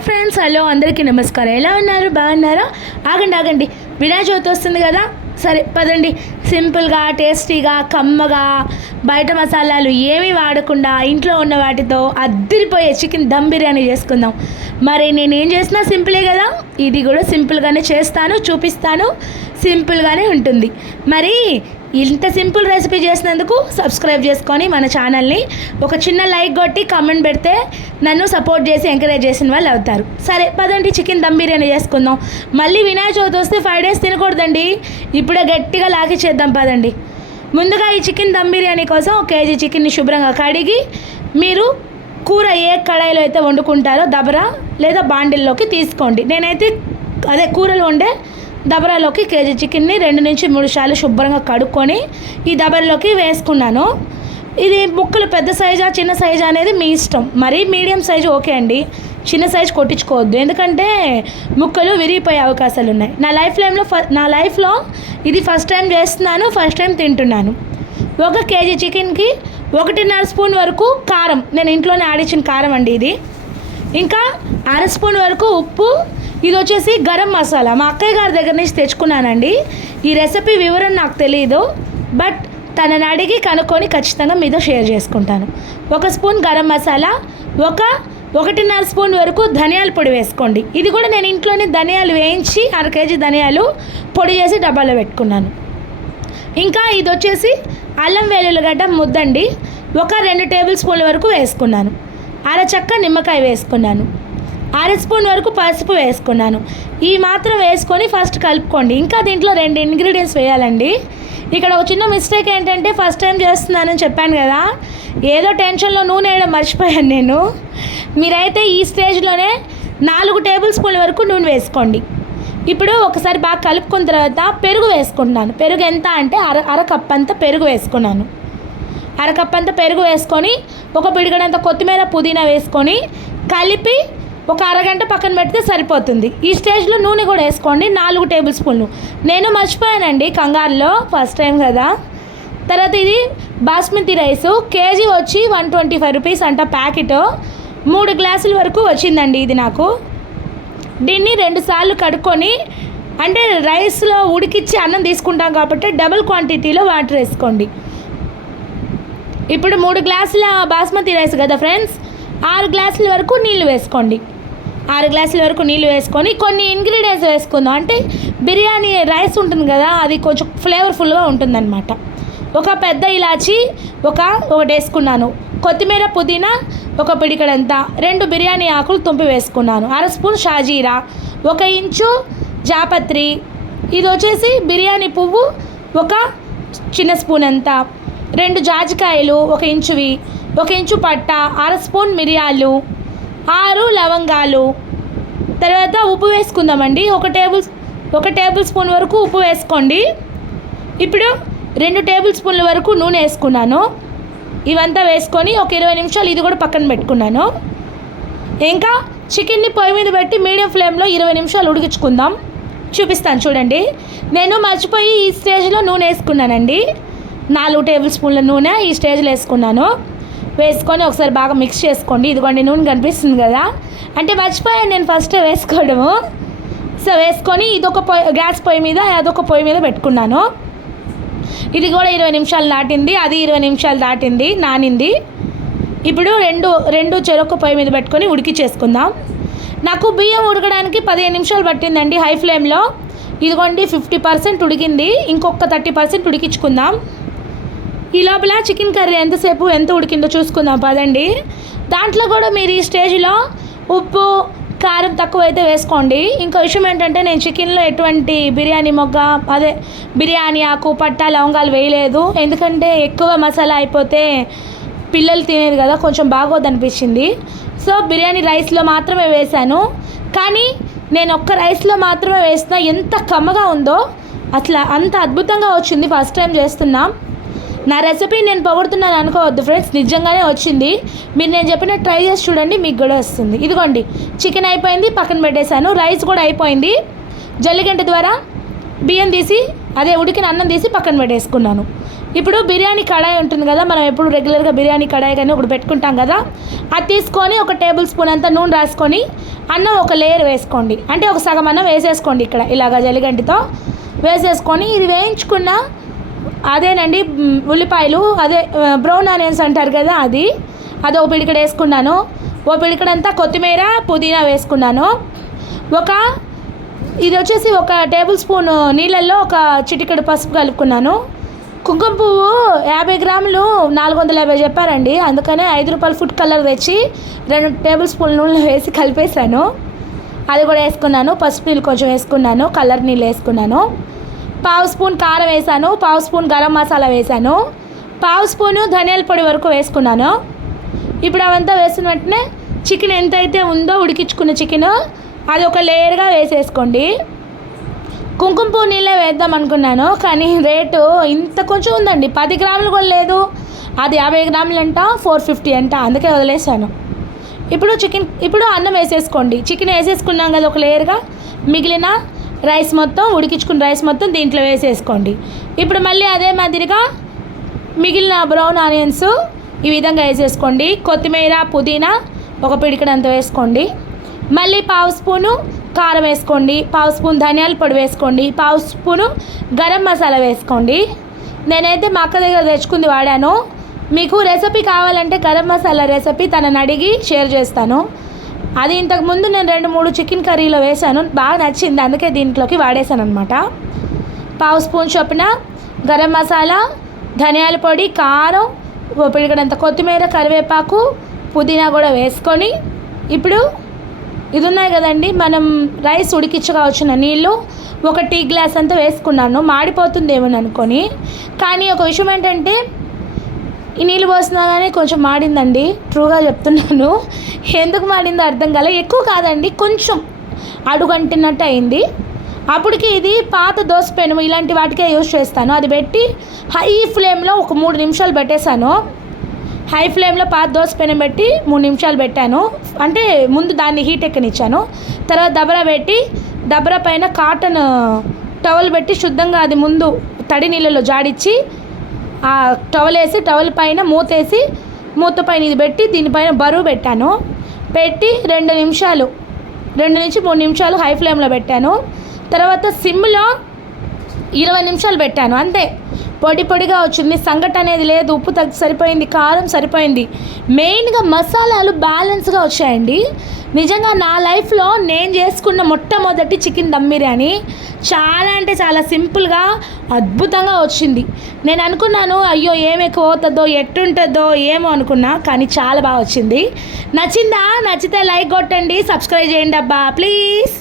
Hi friends hello అందరికీ నమస్కారం. ఎలా ఉన్నారు? బాగున్నారా? ఆగండి ఆగండి. వినాయక చవితి వస్తుంది కదా? సరే పదండి. సింపుల్గా టేస్టీగా కమ్మగా బయట మసాలాలు ఏమీ వాడకుండా ఇంట్లో ఉన్న వాటితో అద్దరిపోయే చికెన్ దమ్ బిర్యానీ చేసుకుందాం. మరి నేనేం చేసినా సింపులే కదా? ఇది కూడా సింపుల్గానే చేస్తాను చూపిస్తాను. సింపుల్గానే ఉంటుంది. మరి ఇంత సింపుల్ రెసిపీ చేసినందుకు సబ్స్క్రైబ్ చేసుకొని మన ఛానల్ని ఒక చిన్న లైక్ కొట్టి కమెంట్ పెడితే నన్ను సపోర్ట్ చేసి ఎంకరేజ్ చేసిన వాళ్ళు అవుతారు. సరే పదండి చికెన్ దమ్ బిర్యానీ చేసుకుందాం. మళ్ళీ వినాయక చవితి వస్తే ఫైవ్ డేస్ తినకూడదండి. ఇప్పుడే గట్టిగా లాగిచ్చేద్దాం పదండి. ముందుగా ఈ చికెన్ దమ్ బిర్యానీ కోసం ఒక కేజీ చికెన్ని శుభ్రంగా కడిగి మీరు కూర ఏ కడాయిలో అయితే వండుకుంటారో దబరా లేదా బాండిల్లోకి తీసుకోండి. నేనైతే అదే కూరలు వండే దబరాలోకి కేజీ చికెన్ని రెండు నుంచి మూడు సార్లు శుభ్రంగా కడుక్కొని ఈ దబరలోకి వేసుకున్నాను. ఇది ముక్కలు పెద్ద సైజా చిన్న సైజా అనేది మీ ఇష్టం. మరీ మీడియం సైజు ఓకే అండి. చిన్న సైజు కొట్టించుకోవద్దు. ఎందుకంటే ముక్కలు విరిగిపోయే అవకాశాలు ఉన్నాయి. నా లైఫ్ టైంలో ఫ నా లైఫ్లో ఇది ఫస్ట్ టైం చేస్తున్నాను ఫస్ట్ టైం తింటున్నాను. ఒక కేజీ చికెన్కి ఒకటిన్నర స్పూన్ వరకు కారం. నేను ఇంట్లోనే ఆడిచ్చిన కారం అండి ఇది. ఇంకా అర స్పూన్ వరకు ఉప్పు ఇది వచ్చేసి గరం మసాలా. మా అక్కయ్య గారి దగ్గర నుంచి తెచ్చుకున్నానండి. ఈ రెసిపీ వివరం నాకు తెలియదు బట్ తనని అడిగి కనుక్కొని ఖచ్చితంగా మీతో షేర్ చేసుకుంటాను. ఒక స్పూన్ గరం మసాలా ఒక ఒకటిన్నర స్పూన్ వరకు ధనియాల పొడి వేసుకోండి. ఇది కూడా నేను ఇంట్లోనే ధనియాలు వేయించి అర కేజీ ధనియాలు పొడి చేసి డబ్బాలో పెట్టుకున్నాను. ఇంకా ఇది వచ్చేసి అల్లం వెల్లుల్లిగడ్డ ముద్దండి. ఒక రెండు టేబుల్ స్పూన్ల వరకు వేసుకున్నాను. అరచక్క నిమ్మకాయ వేసుకున్నాను. అర స్పూన్ వరకు పసుపు వేసుకున్నాను. ఈ మాత్రం వేసుకొని ఫస్ట్ కలుపుకోండి. ఇంకా దీంట్లో రెండు ఇంగ్రీడియంట్స్ వేయాలండి. ఇక్కడ ఒక చిన్న మిస్టేక్ ఏంటంటే ఫస్ట్ టైం చేస్తున్నానని చెప్పాను కదా. ఏదో టెన్షన్లో నూనె వేయడం మర్చిపోయాను నేను. మీరైతే ఈ స్టేజ్లోనే నాలుగు టేబుల్ స్పూన్ల వరకు నూనె వేసుకోండి. ఇప్పుడు ఒకసారి బాగా కలుపుకున్న తర్వాత పెరుగు వేసుకుంటున్నాను. పెరుగు ఎంత అంటే అర అర కప్ అంతా పెరుగు వేసుకున్నాను. అర కప్ అంతా పెరుగు వేసుకొని ఒక పిడిగడంత కొత్తిమీర పుదీనా వేసుకొని కలిపి ఒక అరగంట పక్కన పెడితే సరిపోతుంది. ఈ స్టేజ్లో నూనె కూడా వేసుకోండి. నాలుగు టేబుల్ స్పూన్లు. నేను మర్చిపోయానండి కంగారులో ఫస్ట్ టైం కదా. తర్వాత ఇది బాస్మతి రైస్. కేజీ వచ్చి వన్ ట్వంటీ ఫైవ్ రూపీస్ అంట ప్యాకెట్. మూడు గ్లాసుల వరకు వచ్చిందండి ఇది నాకు. దీన్ని రెండుసార్లు కడుక్కొని అంటే రైస్లో ఉడికిచ్చి అన్నం తీసుకుంటాం కాబట్టి డబుల్ క్వాంటిటీలో వాటర్ వేసుకోండి. ఇప్పుడు మూడు గ్లాసుల బాస్మతి రైస్ కదా ఫ్రెండ్స్. ఆరు గ్లాసుల వరకు నీళ్ళు వేసుకోండి. ఆరు గ్లాసుల వరకు నీళ్ళు వేసుకొని కొన్ని ఇంగ్రీడియంట్స్ వేసుకుందాం. అంటే బిర్యానీ రైస్ ఉంటుంది కదా అది కొంచెం ఫ్లేవర్ఫుల్గా ఉంటుందన్నమాట. ఒక పెద్ద ఇలాచి ఒక ఒకటి వేసుకున్నాను. కొత్తిమీర పుదీనా ఒక పిడికడంతా రెండు బిర్యానీ ఆకులు తుంపి వేసుకున్నాను. అర స్పూన్ షాజీరా ఒక ఇంచు జాపత్రి ఇది వచ్చేసి బిర్యానీ పువ్వు ఒక చిన్న స్పూన్ అంతా రెండు జాజికాయలు ఒక ఇంచువి ఒక ఇంచు పట్ట అర స్పూన్ మిరియాలు ఆరు లవంగాలు. తర్వాత ఉప్పు వేసుకుందామండి. ఒక టేబుల్ ఒక టేబుల్ స్పూన్ వరకు ఉప్పు వేసుకోండి. ఇప్పుడు రెండు టేబుల్ స్పూన్ల వరకు నూనె వేసుకున్నాను. ఇవంతా వేసుకొని ఒక ఇరవై నిమిషాలు ఇది కూడా పక్కన పెట్టుకున్నాను. ఇంకా చికెన్ని పొయ్యి మీద పెట్టి మీడియం ఫ్లేమ్లో ఇరవై నిమిషాలు ఉడికించుకుందాం. చూపిస్తాను చూడండి. నేను మర్చిపోయి ఈ స్టేజ్లో నూనె వేసుకున్నానండి. నాలుగు టేబుల్ స్పూన్ల నూనె ఈ స్టేజ్లో వేసుకున్నాను. వేసుకొని ఒకసారి బాగా మిక్స్ చేసుకోండి. ఇదిగోండి నూనె కనిపిస్తుంది కదా. అంటే మర్చిపోయాను నేను ఫస్ట్ వేసుకోవడము. సో వేసుకొని ఇదొక పొయ్యి గ్యాస్ పొయ్యి మీద అదొక పొయ్యి మీద పెట్టుకున్నాను. ఇది కూడా ఇరవై నిమిషాలు నాటింది అది ఇరవై నిమిషాలు దాటింది నానింది. ఇప్పుడు రెండు రెండు చెరొక పొయ్యి మీద పెట్టుకొని ఉడికి చేసుకుందాం. నాకు బియ్యం ఉడకడానికి పదిహేను నిమిషాలు పట్టిందండి హై ఫ్లేమ్లో ఇదిగోండి ఫిఫ్టీ పర్సెంట్ ఉడికింది. ఇంకొక థర్టీ పర్సెంట్ ఉడికించుకుందాం. ఈ లోపల చికెన్ కర్రీ ఎంతసేపు ఎంత ఉడికిందో చూసుకుందాం పదండి. దాంట్లో కూడా మీరు ఈ స్టేజ్లో ఉప్పు కారం తక్కువ అయితే వేసుకోండి. ఇంకో విషయం ఏంటంటే నేను చికెన్లో ఎటువంటి బిర్యానీ మొగ్గ అదే బిర్యానీ ఆకు పట్టా లవంగాలు వేయలేదు. ఎందుకంటే ఎక్కువ మసాలా అయిపోతే పిల్లలు తినేది కదా కొంచెం బాగోదు అనిపించింది సో బిర్యానీ రైస్లో మాత్రమే వేశాను. కానీ నేను ఒక్క రైస్లో మాత్రమే వేసిన ఎంత కమ్మగా ఉందో అట్లా అంత అద్భుతంగా వచ్చింది. ఫస్ట్ టైం చేస్తున్నాం. నా రెసిపీ నేను పొగుడుతున్నాను అనుకోవద్దు ఫ్రెండ్స్ నిజంగానే వచ్చింది. మీరు నేను చెప్పిన ట్రై చేసి చూడండి మీకు కూడా వస్తుంది. ఇదిగోండి చికెన్ అయిపోయింది పక్కన పెట్టేశాను రైస్ కూడా అయిపోయింది. జల్లిగంట ద్వారా బియ్యం తీసి అదే ఉడికిన అన్నం తీసి పక్కన పెట్టేసుకున్నాను. ఇప్పుడు బిర్యానీ కడాయి ఉంటుంది కదా మనం ఎప్పుడు రెగ్యులర్గా బిర్యానీ కడాయి కానీ ఒకటి పెట్టుకుంటాం కదా అది తీసుకొని ఒక టేబుల్ స్పూన్ అంతా నూనె రాసుకొని అన్నం ఒక లేయర్ వేసుకోండి. అంటే ఒక సగం అన్నం వేసేసుకోండి ఇక్కడ ఇలాగ జలిగంటితో వేసేసుకొని ఇది వేయించుకున్న అదేనండి ఉల్లిపాయలు అదే బ్రౌన్ ఆనియన్స్ అంటారు కదా అది. అది ఒక పిడికడ వేసుకున్నాను. ఓ పిడికడంతా కొత్తిమీర పుదీనా వేసుకున్నాను. ఒక ఇది వచ్చేసి ఒక టేబుల్ స్పూన్ నీళ్ళల్లో ఒక చిటికెడు పసుపు కలుపుకున్నాను. కుంకుమ పువ్వు యాభై గ్రాములు నాలుగు వందల యాభై చెప్పారండి. అందుకనే ఐదు రూపాయలు ఫుడ్ కలర్ తెచ్చి రెండు టేబుల్ స్పూన్ నూనె వేసి కలిపేశాను. అది కూడా వేసుకున్నాను. పసుపు నీళ్ళు కొంచెం వేసుకున్నాను. కలర్ నీళ్ళు వేసుకున్నాను. పావు స్పూన్ కారం వేసాను పావు స్పూన్ గరం మసాలా వేసాను పావు స్పూను ధనియాల పొడి వరకు వేసుకున్నాను. ఇప్పుడు అవంతా వేసిన వెంటనే చికెన్ ఎంత అయితే ఉందో ఉడికించుకున్న చికెన్ అది ఒక లేయర్గా వేసేసుకోండి. కుంకుమ పువ్వు నీళ్ళే వేద్దాం అనుకున్నాను కానీ రేటు ఇంత కొంచెం ఉందండి. పది గ్రాములు కూడా లేదు. అది యాభై గ్రాములు అంట ఫోర్ ఫిఫ్టీ అంట అందుకే వదిలేసాను. ఇప్పుడు చికెన్ ఇప్పుడు అన్నం వేసేసుకోండి. చికెన్ వేసేసుకున్నాం కదా ఒక లేయర్గా మిగిలిన రైస్ మొత్తం ఉడికించుకున్న రైస్ మొత్తం దీంట్లో వేసేసుకోండి. ఇప్పుడు మళ్ళీ అదే మాదిరిగా మిగిలిన బ్రౌన్ ఆనియన్స్ ఈ విధంగా వేసేసుకోండి. కొత్తిమీర పుదీనా ఒక పిడికడంత వేసుకోండి. మళ్ళీ పావు స్పూను కారం వేసుకోండి. పావు స్పూన్ ధనియాల పొడి వేసుకోండి. పావు స్పూను గరం మసాలా వేసుకోండి. నేనైతే మా అక్క దగ్గర తెచ్చుకుంది వాడాను. మీకు రెసిపీ కావాలంటే గరం మసాలా రెసిపీ తనని అడిగి షేర్ చేస్తాను. అది ఇంతకు ముందు నేను రెండు మూడు చికెన్ కర్రీలో వేశాను. బాగా నచ్చింది. అందుకే దీంట్లోకి వాడేశాను అనమాట పావు స్పూన్ చొప్పున గరం మసాలా ధనియాల పొడి కారం ఓ పిడికడంత కొత్తిమీర కరివేపాకు పుదీనా కూడా వేసుకొని ఇప్పుడు ఇది ఉన్నాయి కదండి. మనం రైస్ ఉడికించగా వచ్చిన నీళ్ళు ఒక టీ గ్లాస్ అంతా వేసుకున్నాను. మాడిపోతుందేమో అనుకొని. కానీ ఒక విషయం ఏంటంటే ఈ నీళ్ళు పోసినా కానీ కొంచెం మాడిందండి. ట్రూగా చెప్తున్నాను. ఎందుకు మాడిందో అర్థం కాలే. ఎక్కువ కాదండి కొంచెం అడుగంటినట్టు అయింది. అప్పటికి ఇది పాత దోశ పెను ఇలాంటి వాటికే యూజ్ చేస్తాను. అది పెట్టి హై ఫ్లేమ్లో ఒక మూడు నిమిషాలు పెట్టేశాను. హై ఫ్లేమ్లో పాత దోశ పెనం పెట్టి మూడు నిమిషాలు పెట్టాను. అంటే ముందు దాన్ని హీట్ ఎక్కనిచ్చాను. తర్వాత దబరా పెట్టి దబరా పైన కాటన్ టవల్ పెట్టి శుద్ధంగా అది ముందు తడి నీళ్ళలో జాడిచ్చి టవల్ వేసి టవల్ పైన మూతేసి మూత పైన ఇది పెట్టి దీనిపైన బరువు పెట్టాను. పెట్టి రెండు నిమిషాలు రెండు నుంచి మూడు నిమిషాలు హై ఫ్లేమ్లో పెట్టాను. తర్వాత సిమ్లో ఇరవై నిమిషాలు పెట్టాను అంతే. పొడి పొడిగా వచ్చింది. సంగటి అనేది లేదు ఉప్పు తగ్గి సరిపోయింది కారం సరిపోయింది. మెయిన్గా మసాలాలు బ్యాలెన్స్గా వచ్చాయండి. నిజంగా నా లైఫ్లో నేను చేసుకున్న మొట్టమొదటి చికెన్ దమ్ బిర్యానీ చాలా అంటే చాలా సింపుల్గా అద్భుతంగా వచ్చింది. నేను అనుకున్నాను అయ్యో ఏమి ఎక్కువ అవుతుందో ఎట్టుంటుందో ఏమో అనుకున్నా కానీ చాలా బాగా వచ్చింది. నచ్చిందా? నచ్చితే లైక్ కొట్టండి సబ్స్క్రైబ్ చేయండి అబ్బా ప్లీజ్